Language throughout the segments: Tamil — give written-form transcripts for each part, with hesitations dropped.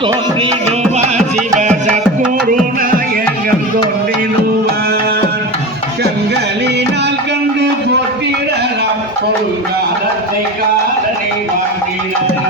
தோன்றிடுவார் சிவ சத்குருநாயகம் தோன்றிடுவார் கண்களினால் கண்டு போட்டிடலாம் பொருளாதாரத்தை காதலை வாங்கிடலாம்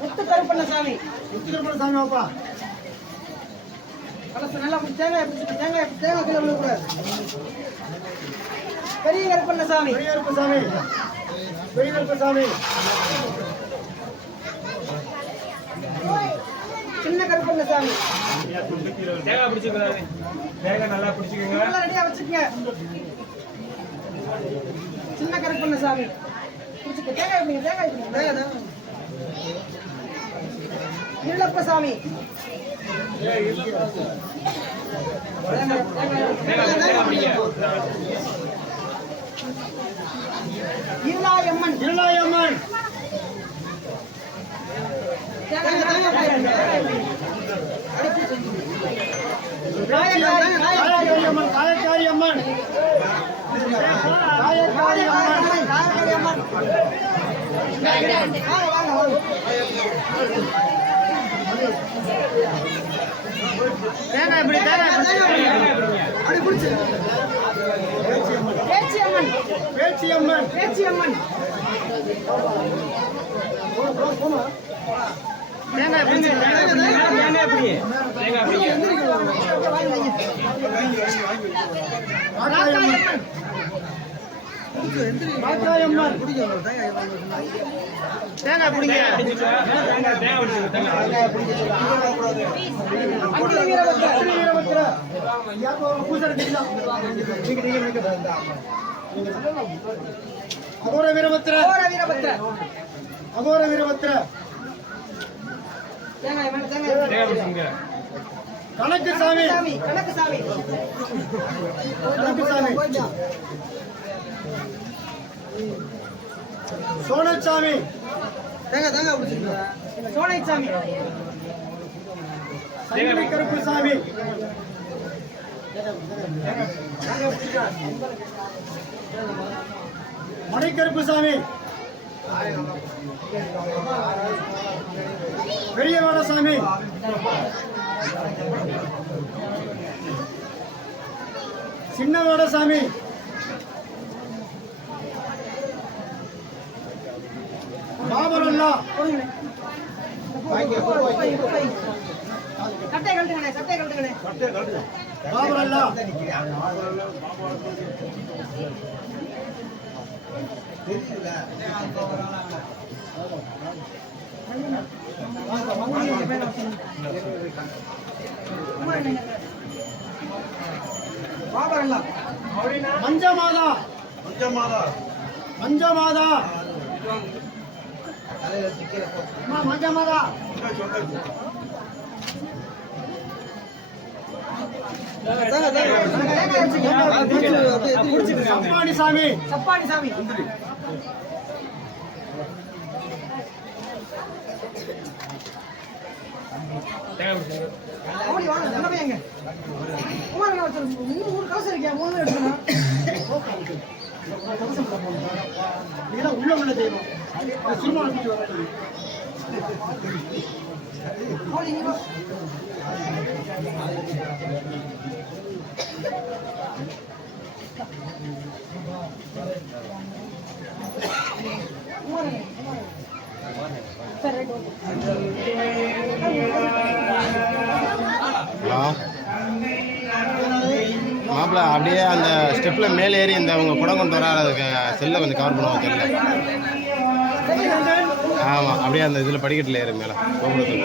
முத்துக்கருப்பண்ணசாமி வாப்பா நல்லா தேங்காய் தேங்காய் தேங்காய் கீழே விழுக்கூடாது. பெரிய கருப்பண்ணசாமி பெரிய கருப்பசாமி சின்ன கருப்பண்ணசாமி தேங்காய் பிடிச்சிக்கிறாரு. தேங்காய் நல்லா பிடிச்சிக்கோங்க. நல்லா ரெடியா வச்சுக்கங்க. சின்ன கருப்பண்ணசாமி பிடிச்சிக்க. தேங்காய் பிடிங்க. தேங்காய் பிடிங்க. தேங்காய் தான். இருளப்பசாமி இருளாயம்மன் இருளாயம்மன் காயக்காரி அம்மன் காயக்காரி அம்மன் பேச்சியம்மன் பேச்சியம்மன் தேங்காய் பிடிங்க. அகோர வீரபத்ர அகோர வீரபத்ர கணக்கு சாமி கணக்கு சாமி கணக்கு சாமி சோனச்சாமி சோனைச்சாமி சங்கரி கருப்பு சாமி மணிக்கருப்பு சாமி பெரியவாடசாமி சின்னவாடசாமி பாபரல்லா சட்டை கழட்டுங்கண்ணே சட்டை கழட்டுங்கண்ணே பாபரல்லா பாபரல்லா மஞ்சமாதா மஞ்சமாதா மஞ்சமாதா சப்பாடி சாமி சப்பாடி சாமி ஓடி வாங்க நல்ல பையங்க குமாரங்க வச்சு இன்னும் 3 காசு இருக்கியா 3 எடுக்கணும் இதெல்லாம் உள்ள தெய்வம் சும்மா அனுப்பிச்சு வர ஓடி நீ வா சரி ரைட் ஓகே மாப்பிள்ள அப்படியே அந்த ஸ்டெப்பில் மேலே ஏறி இந்த அவங்க குடம் கொண்டு வர அதுக்கு செல்லை கொஞ்சம் கவர் பண்ணுவாங்க தெரியல. ஆமாம், அப்படியே அந்த இதில் படிக்கட்டில் ஏறு மேலே கோபுரத்தில்.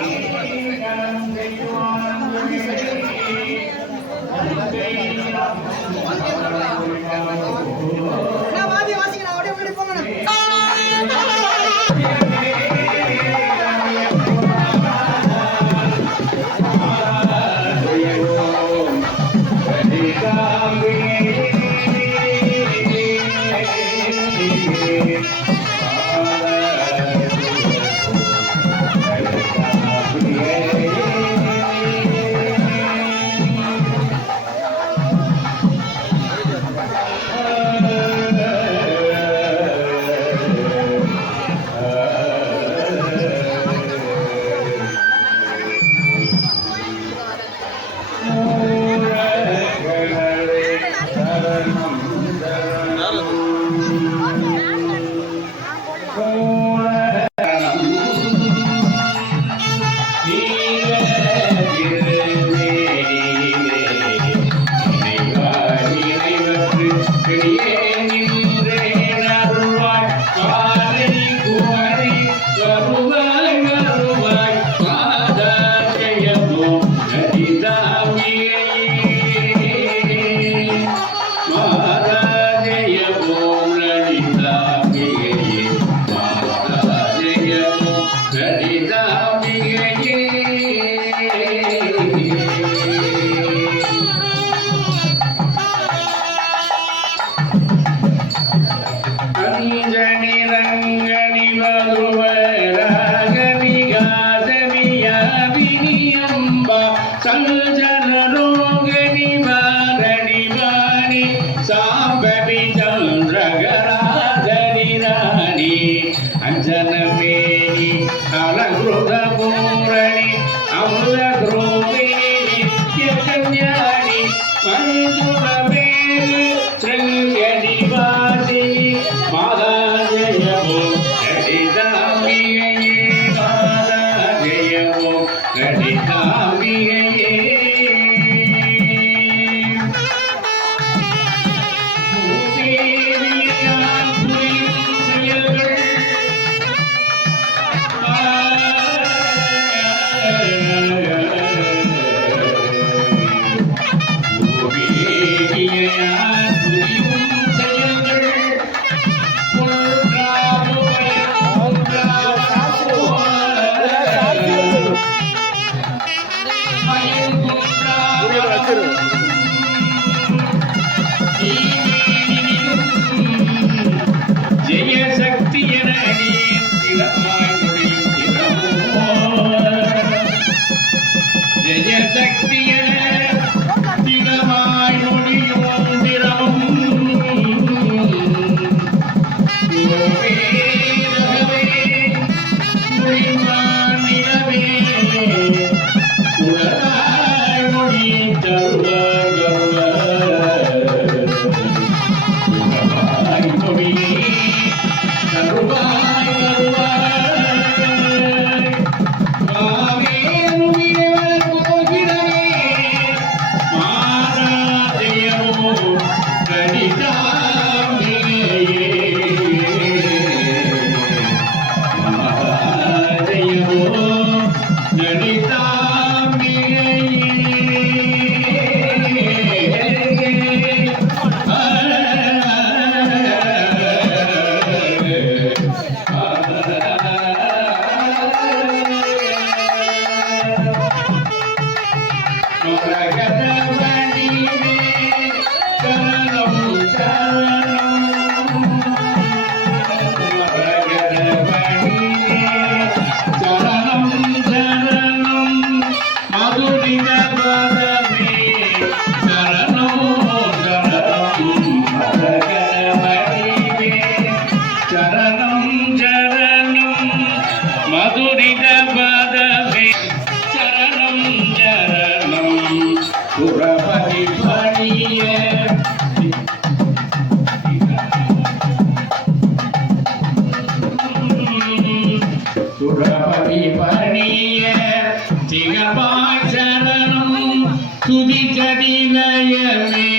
துதி கதிலயமே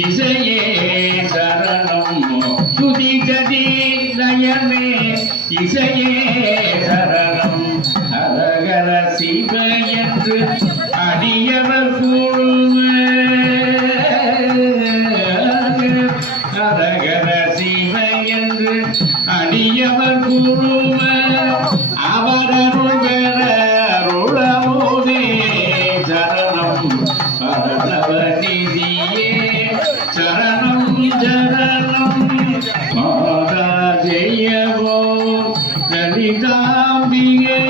இசையே சரணம் துதி கதிலயமே இசையே சரணம் அரகர சிவ என்று அடியவர் அரகர சிவ என்று அடியவர் கூறுவ அவரருள் பெற அருளமுதே சரணம் பரதவநிதியே சரணம் சரணம் மாதா ஜெயவோ லலிதாம்பிகையே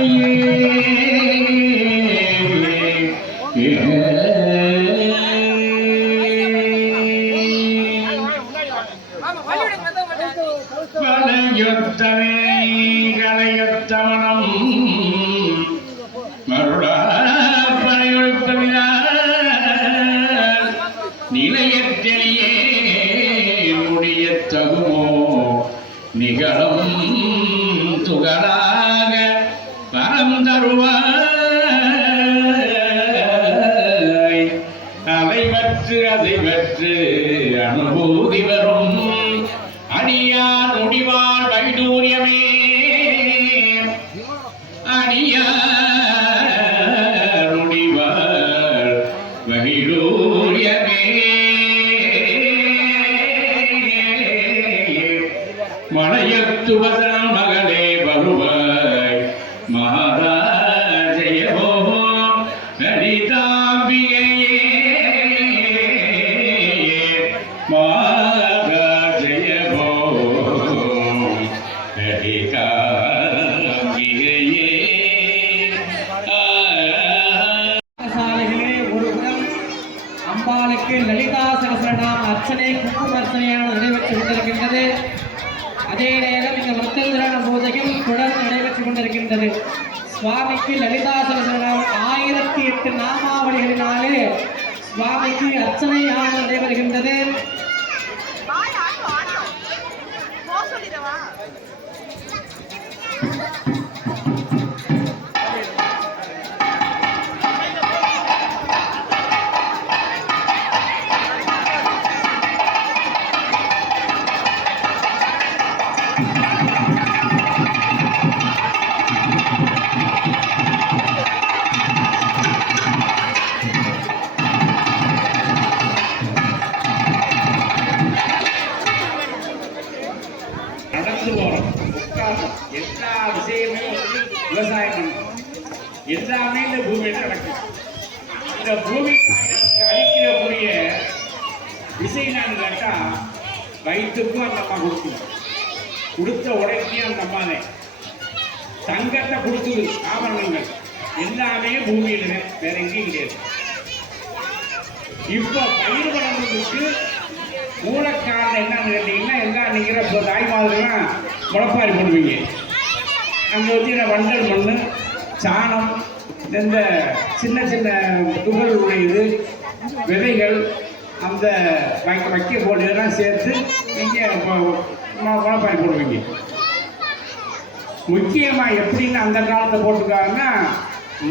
கலையொத்தனை கலையொத்தவனம் மருளாப்பனையொழுத்தவிழா நிலையத்தெளியே முடியத் தகுமோ நிகழும் துகளாக வரம் தருவாய் அலைவற்று அதைவற்று அனுபூதி வரும் அடியார் முடிவார் வைடூரியமே அடியார் முடிவார் வைடூரியமே மலையத்து வசன மகளே வருவாய் மாதா ஜெயவோ லலிதாம்பிகையே மாதா ஜெயவோ லலிதாம்பிகையே சாலைகளே ஒருபுறம் அம்பாளுக்கு லலிதா சகஸ்ரநாம அர்ச்சனை குங்கும அர்ச்சனையானது நடைபெற்றுக் கொண்டிருக்கின்றது. அதே நேரம் இந்த முத்தந்திரான பூஜையும் தொடர்ந்து நடைபெற்றுக் கொண்டிருக்கின்றது. சுவாமிக்கு லலிதா சகஸ்ரநாமம் 1008 நாமாவளிகளினாலே சுவாமிக்கு அர்ச்சனையானது நடைபெறுகின்றது. நடந்து போறோம் உட்கார்றோம் எல்லா விஷயமே விவசாயம் பண்ணுறோம் எல்லாமே இந்த பூமியில நடக்கும். இந்த பூமி அழிக்கக்கூடிய விஷயம் நான் கேட்டா வயிற்றுக்கும் அந்த அம்மா கொடுத்த உடைக்கும் அந்த அம்மாவே தங்கத்தை கொடுத்தது ஆபரணங்கள் எல்லாமே பூமியில வேற எங்கேயும் கிடையாது. இப்போ பயிர் வளர்ந்ததுக்கு மூலக்காரணம் என்னன்னு கேட்டீங்கன்னா எல்லாம் நிற்கிற இப்போ தாய்மார்கள்லாம் முளைப்பாரி பண்ணுவீங்க. அங்கே வச்சு வண்டல் மண் சாணம் இந்த சின்ன சின்ன துகள் உடையுது விதைகள் அந்த வைக்க போட்டு இதெல்லாம் சேர்த்து நீங்கள் முளைப்பாரி போடுவீங்க. முக்கியமாக எப்படின்னு அந்த காலத்தை போட்டுருக்காங்கன்னா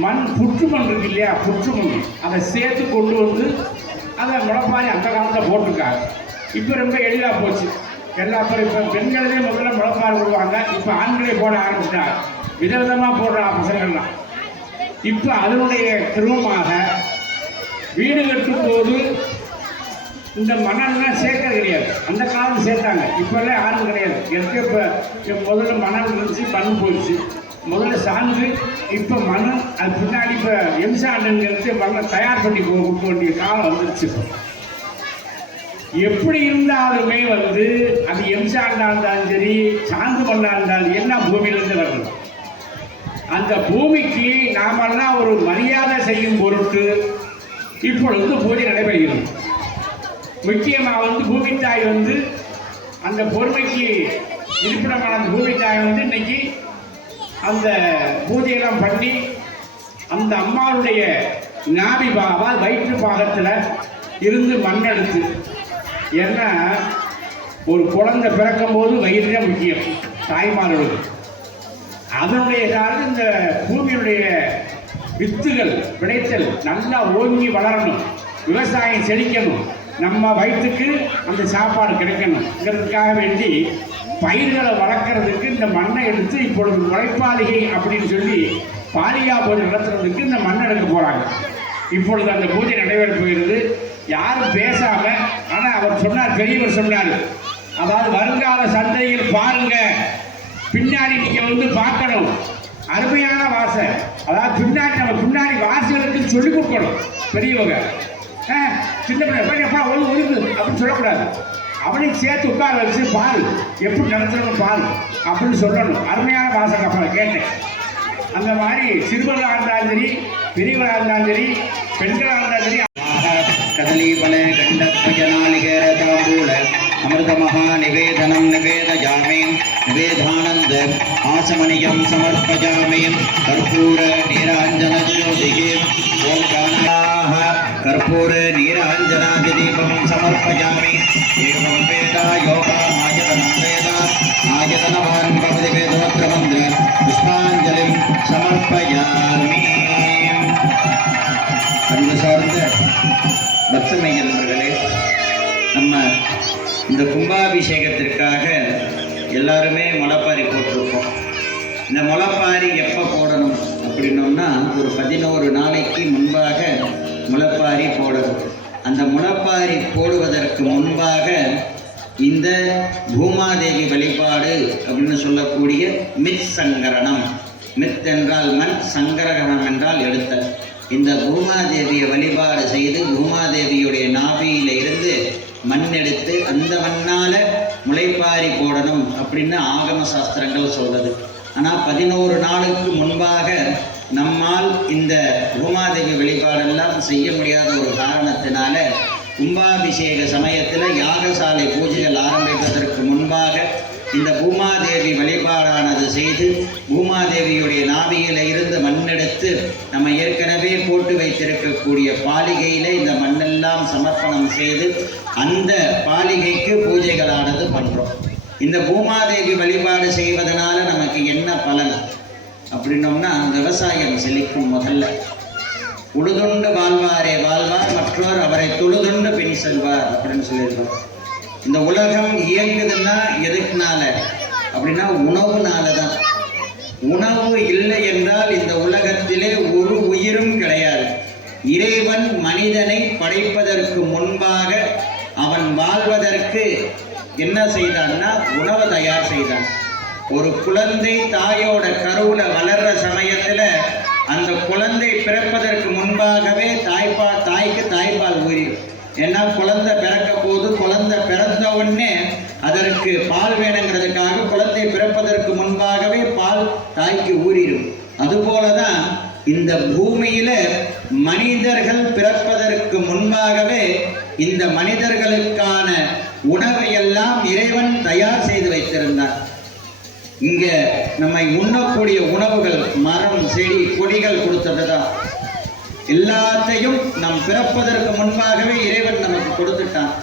மண் புற்று மண் இருக்கு இல்லையா, புற்று மண் அதை சேர்த்து கொண்டு வந்து அதை முளைப்பாரி அந்த காலத்தில் போட்டிருக்காங்க. இப்போ ரொம்ப எளிதாக போச்சு எல்லா பேரும். இப்போ பெண்களே முதல்ல முளைப்பாரி போடுவாங்க, இப்போ ஆண்களே போட ஆரம்பிச்சிட்டாங்க. விதவிதமாக போடுற பசங்கள்லாம். இப்போ அதனுடைய கிருமமாக வீடு கட்டும் போது இந்த மணல்லாம் சேர்க்கறது கிடையாது. அந்த காலம் சேர்த்தாங்க, இப்போல்லாம் யாரும் கிடையாது. எனக்கு இப்போ முதல்ல மணல் இருந்துச்சு, மண் போயிடுச்சு. முதல்ல சாந்து, இப்போ மண், அது பின்னாடி இப்போ எம்சாண்டுங்கிறது மண்ணை தயார் பண்ணி கொடுக்க வேண்டிய காலம் வந்துருச்சு. இப்போ எப்படி இருந்தாலுமே வந்து அது எம்சாண்டாக இருந்தாலும் சரி, சாந்து மண்ணாக இருந்தாலும் எல்லாம் பூமியிலேருந்து வரணும். அந்த பூமிக்கு நாமெல்லாம் ஒரு மரியாதை செய்யும் பொருட்டு இப்பொழுது பூஜை நடைபெறுகிறது. முக்கியமாக வந்து பூமி தாய் வந்து அந்த பொறுமைக்கு இருப்பிடமான அந்த பூமி தாய் வந்து இன்னைக்கு அந்த பூஜையெல்லாம் பண்ணி அந்த அம்மாவுடைய நாபி பாகா வயிற்று பாகத்தில் இருந்து மண்ணெடுத்து, ஏன்னா ஒரு குழந்தை பிறக்கும் போது வயிறு தான் முக்கியம் தாய்மார்களுக்கு. அதனுடைய காரணம் இந்த பூமியுடைய வித்துகள் விளைச்சல் நல்லா ஓங்கி வளரணும், விவசாயம் செழிக்கணும், நம்ம வயிற்றுக்கு அந்த சாப்பாடு கிடைக்கணுங்கிறதுக்காக வேண்டி பயிர்களை வளர்க்குறதுக்கு இந்த மண்ணை எடுத்து இப்பொழுது முளைப்பாலிகை அப்படின்னு சொல்லி பாலிகா பூஜை நடத்துறதுக்கு இந்த மண் எடுக்க போகிறாங்க. இப்பொழுது அந்த பூஜை நடைபெற போகிறது. யாரும் பேசாம, ஆனால் அவர் சொன்னார், பெரியவர் சொன்னார், அதாவது வருங்கால சந்தையில் பாருங்க, பின்னாடி நீங்க வந்து பார்க்கணும், அருமையான வாசை, அதாவது பின்னாடி நம்ம பின்னாடி வாசலுக்கு சொல்லிக் கொடுக்கணும். பெரியவங்க சின்ன பிள்ளை ஒழுங்கு அப்படின்னு சொல்லக்கூடாது, அவனையும் சேர்த்து உட்கார வச்சு பால் எப்படி நடத்தணும் பால் அப்படின்னு சொல்லணும். அருமையான வாசகம் அப்புறம் கேட்டேன். அந்த மாதிரி சிறுவர்களாக இருந்தாலும் சரி, பெரியவர்களாக இருந்தாலும் சரி, பெண்களாக இருந்தாலும் சரி. கதலீபல கண்டத்வஜனாலிகேர தாம்பூல அமிர்த மகா நிவேதனம் நிவேதயாமே நிவேதானந்த ஆசமணியம் சமர்ப்பயாமே கற்பூர நீராஞ்சன ஜோதிகே ஓம் காணாஹ கற்பூர நீராஞ்சனாதி தீபம் சமர்ப்பயாமே ஏவம் வேதா யோகா ஆயதனம் வேதா ஆயதனவான் பவதி வேதோத்ர மந்திர புஷ்பாஞ்சலிம் சமர்ப்பயாமி. அன்பு சார்ந்த பக்தமைய நண்பர்களே, நம்ம இந்த கும்பாபிஷேகத்திற்காக எல்லாருமே முளைப்பாரி போட்டிருக்கோம். இந்த முளைப்பாரி எப்போ போடணும் அப்படின்னோம்னா, ஒரு 11 நாளைக்கு முன்பாக முளைப்பாரி போடணும். அந்த முளைப்பாரி போடுவதற்கு முன்பாக இந்த பூமாதேவி வழிபாடு அப்படின்னு சொல்லக்கூடிய மித் சங்கரணம், மித் என்றால் மண், சங்கரகணம் என்றால் எழுத்தல். இந்த பூமாதேவியை வழிபாடு செய்து பூமாதேவியுடைய நாபியில இருந்து மண் எடுத்து அந்த மண்ணால முளைப்பாரி போடணும் அப்படின்னு ஆகம சாஸ்திரங்கள் சொல்றது. ஆனால் 11 நாளுக்கு முன்பாக நம்மால் இந்த பூமாதேவி வழிபாடெல்லாம் செய்ய முடியாத ஒரு காரணத்தினால கும்பாபிஷேக சமயத்தில் யாகசாலை பூஜைகள் ஆரம்பிப்பதற்கு முன்பாக இந்த பூமாதேவி வழிபாடானது செய்து பூமாதேவியுடைய நாவியில இருந்து மண்ணெடுத்து நம்ம ஏற்கனவே போட்டு வைத்திருக்கக்கூடிய பாலிகையில இந்த மண்ணெல்லாம் சமர்ப்பணம் செய்து அந்த பாலிகைக்கு பூஜைகளானது பண்றோம். இந்த பூமாதேவி வழிபாடு செய்வதனால நமக்கு என்ன பலன் அப்படின்னோம்னா, விவசாயம் செழிக்கும். முதல்ல உழுதுண்டு வாழ்வாரே வாழ்வார், மற்றோர் அவரை தொழுதுண்டு பின் செல்வார் அப்படின்னு சொல்லியிருக்கோம். இந்த உலகம் இயங்குதுன்னா எதுக்குனால அப்படின்னா உணவுனால தான். உணவு இல்லை என்றால் இந்த உலகத்திலே ஒரு உயிரும் கிடையாது. இறைவன் மனிதனை படைப்பதற்கு முன்பாக அவன் வாழ்வதற்கு என்ன செய்தான்னா உணவை தயார் செய்தான். ஒரு குழந்தை தாயோட கருவுல வளர்ற சமயத்துல அந்த குழந்தை பிறப்பதற்கு முன்பாகவே தாய்க்கு தாய்ப்பால் ஊறிடும். ஏன்னா குழந்தை பிறக்க போது, குழந்தை பிறந்த உடனே அதற்கு பால் வேணுங்கிறதுக்காக குழந்தை பிறப்பதற்கு முன்பாகவே பால் தாய்க்கு ஊறிடும். அதுபோலதான் இந்த பூமியில மனிதர்கள் பிறப்பதற்கு முன்பாகவே இந்த மனிதர்களுக்கான உணவை எல்லாம் இறைவன் தயார் செய்து வைத்திருந்தார். இங்க நம்மை உண்ணக்கூடிய உணவுகள் மரம், செடி, கொடிகள் கொடுத்ததுதான். எல்லாத்தையும் நம் பிறப்பதற்கு முன்பாகவே இறைவன் நமக்கு கொடுத்துட்டான்.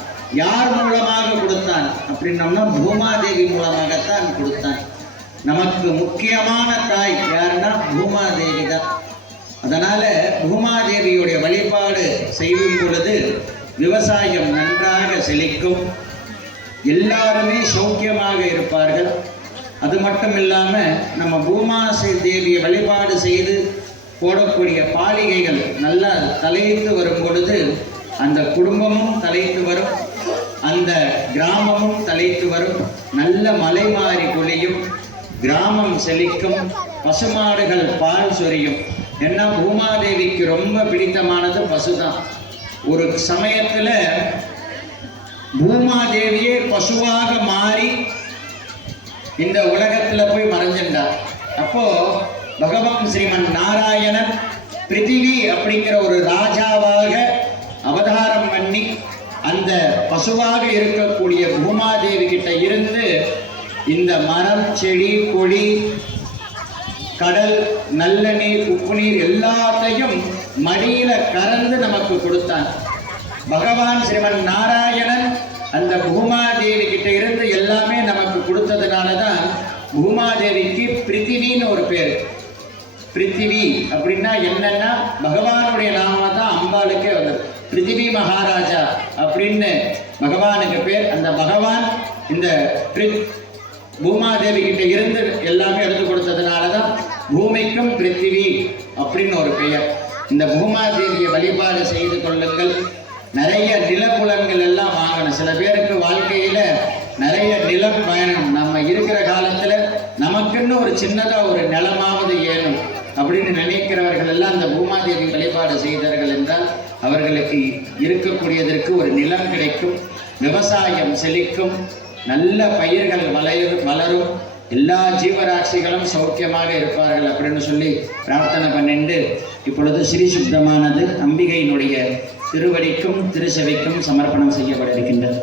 யார் மூலமாக கொடுத்தான் அப்படின்னம்னா பூமாதேவி மூலமாகத்தான் கொடுத்தான். நமக்கு முக்கியமான தாய் யாருன்னா பூமாதேவி தான். அதனால பூமாதேவியுடைய வழிபாடு செய்யும் பொழுது விவசாயம் நன்றாக செழிக்கும், எல்லாருமே சௌக்கியமாக இருப்பார்கள். அது மட்டும் இல்லாம நம்ம பூமாதேவியை வழிபாடு செய்து போடக்கூடிய பாலிகைகள் நல்லா தலைத்து வரும் பொழுது அந்த குடும்பமும் தலைத்து வரும், அந்த கிராமமும் தலைத்து வரும், நல்ல மலை மாறி பொழியும், கிராமம் செழிக்கும், பசுமாடுகள் பால் சொரியும். ஏன்னா பூமாதேவிக்கு ரொம்ப பிடித்தமானது பசுதான். ஒரு சமயத்துல பூமாதேவியே பசுவாக மாறி இந்த உலகத்துல போய் மறைஞ்சின்றார். அப்போ பகவான் ஸ்ரீமன் நாராயணன் பிருத்திவி அப்படிங்கிற ஒரு ராஜாவாக அவதாரம் பண்ணி அந்த பசுவாக இருக்கக்கூடிய பூமாதேவி கிட்ட இருந்து இந்த மரம், செடி, கொடி, கடல், நல்ல நீர், உப்பு நீர் எல்லாத்தையும் மடியில கறந்து நமக்கு கொடுத்தான். பகவான் ஸ்ரீமன் நாராயணன் அந்த பூமாதேவி கிட்ட இருந்து எல்லாமே நமக்கு கொடுத்ததுனாலதான் பூமாதேவிக்கு பிருத்திவின்னு ஒரு பேர். பிருத்திவி அப்படின்னா என்னன்னா பகவானுடைய நாம தான் அம்பாளுக்கே வந்தது. பிருத்திவி மகாராஜா அப்படின்னு பகவானுக்கு பேர். அந்த பகவான் இந்த பூமாதேவி கிட்ட இருந்து எல்லாமே எடுத்து கொடுத்ததுனால தான் பூமிக்கும் பிருத்திவி அப்படின்னு ஒரு பெயர். இந்த பூமாதேவியை வழிபாடு செய்து கொள்ளுங்கள். நிறைய நிலப்புலன்கள் எல்லாம் வாங்கணும். சில பேருக்கு வாழ்க்கையில நிறைய நிலம் பயணம். நம்ம இருக்கிற காலத்துல நமக்குன்னு ஒரு சின்னதா ஒரு நிலமாவது ஏனும் அப்படின்னு நினைக்கிறவர்கள் எல்லாம் அந்த பூமாதேவி வழிபாடு செய்தார்கள் என்றால் அவர்களுக்கு இருக்கக்கூடியதற்கு ஒரு நிலம் கிடைக்கும், விவசாயம் செழிக்கும், நல்ல பயிர்கள் வளரும், எல்லா ஜீவராட்சிகளும் சௌக்கியமாக இருப்பார்கள் அப்படின்னு சொல்லி பிரார்த்தனை பண்ணிட்டு இப்பொழுது ஸ்ரீ சுத்தமானது அம்பிகையினுடைய திருவடிக்கும் திருச்சபைக்கும் சமர்ப்பணம் செய்யப்பட இருக்கின்றது.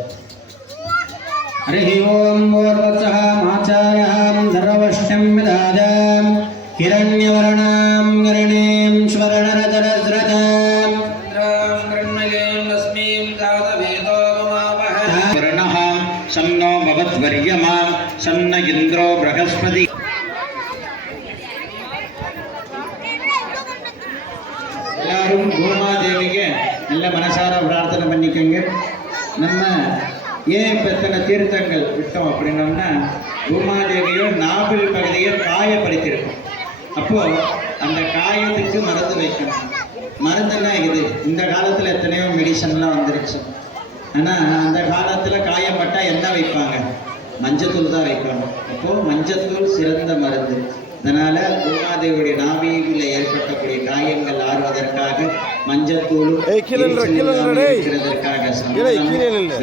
ஹரி ஓம் ஓர்வத்ஸஹ மாச்சாயாம் தர்வஷ்டம் விதாதாம் ஹிரண்யவர்ணாம் ஹிரணீம் ஸ்வர்ணரதரஸ்ரதாம் இந்திராம் கிருண்மயேம் லஸ்மீம் தாதவேதோ மமாவஹ வர்ணஹ சன்னோ பவத்வர்யமா சன்ன இந்திரோ ப்ரஹஸ்பதி. எல்லாரும் பூமாதேவிக்கு நல்ல மனசார பிரார்த்தனை பண்ணிக்கோங்க. நம்ம ஏன் இப்போ இத்தனை தீர்த்தங்கள் விட்டோம் அப்படின்னோம்னா பூமாதேவியோ நாபில் பகுதியை காயப்படுத்தியிருக்கோம். அப்போ அந்த காயத்துக்கு மருந்து வைக்கணும். மருந்துன்னா இது இந்த காலத்தில் எத்தனையோ மெடிசன்லாம் வந்துருச்சு. ஆனால் அந்த காலத்தில் காயப்பட்டால் என்ன வைப்பாங்க? மஞ்சத்தூள் தான் வைப்பாங்க. அப்போது மஞ்சத்தூள் சிறந்த மருந்து. அதனால பூமாதேவியுடைய நாபியில் ஏற்பட்டக்கூடிய காயங்கள் ஆறுவதற்காக மஞ்சத்தூளும் இருக்கிறதற்காக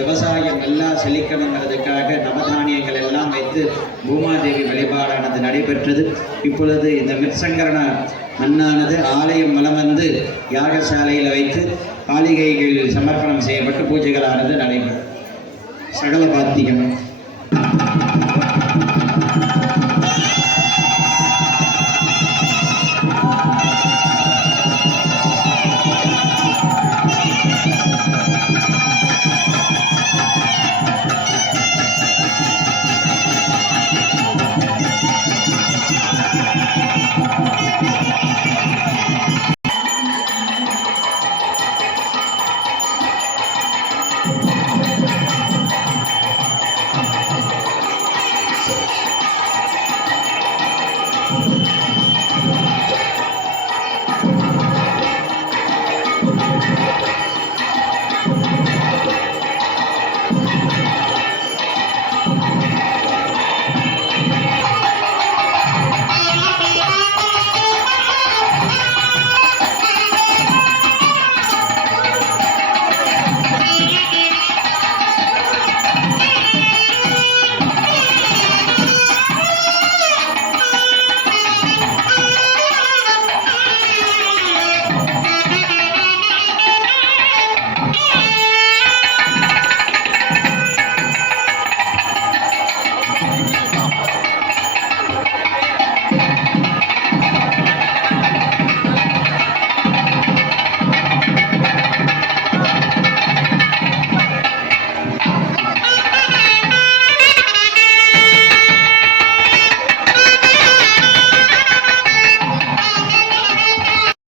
விவசாயம் எல்லாம் செழிக்கணுங்கிறதுக்காக நவதானியங்கள் எல்லாம் வைத்து பூமாதேவி வழிபாடானது நடைபெற்றது. இப்பொழுது இந்த மிற்சங்கரண மண்ணானது ஆலயம் வலம் வந்து யாகசாலையில் வைத்து காளிகைகளில் சமர்ப்பணம் செய்யப்பட்டு பூஜைகளானது நடைபெறும். சகல பாத்தியம்